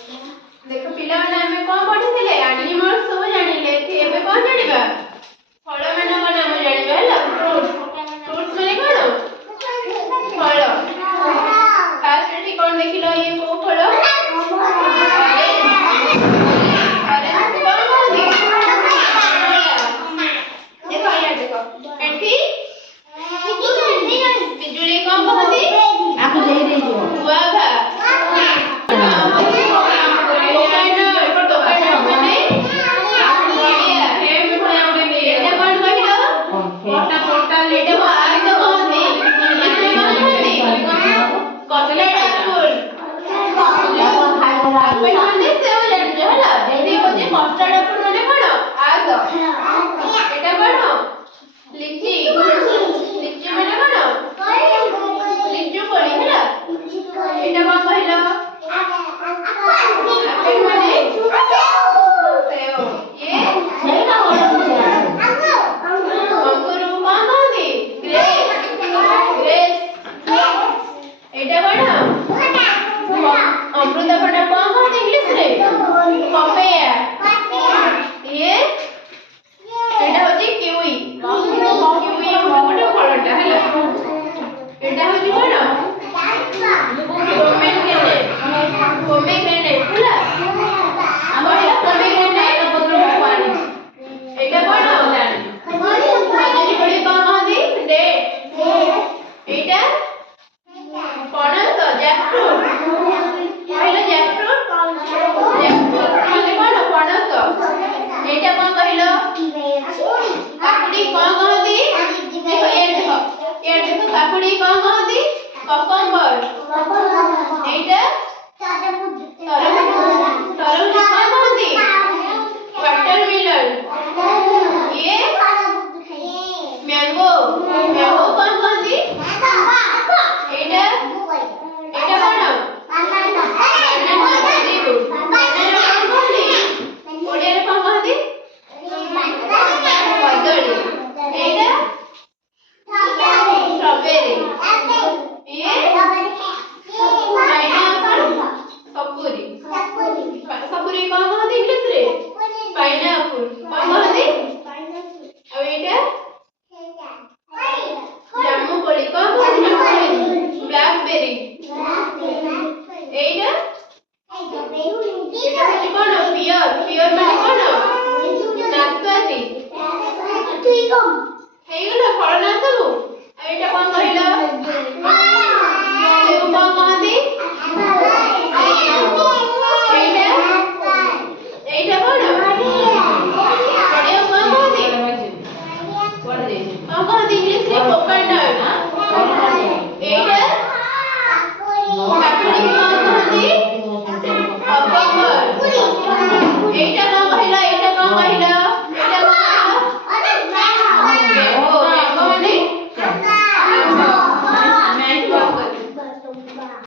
देख पिला आम कौन पढ़ी एनिमल सब जानिले एबे कौन जानिबा फल मान को नाम जानिबा हैला फ्रूट्स माने कोन फल फास्ट एठी कोन देखिलो ये को फल अरे कौन कहती देखो या देखो एठी बिजुली कौन कहती आपको दे दे जो गुआभा लिची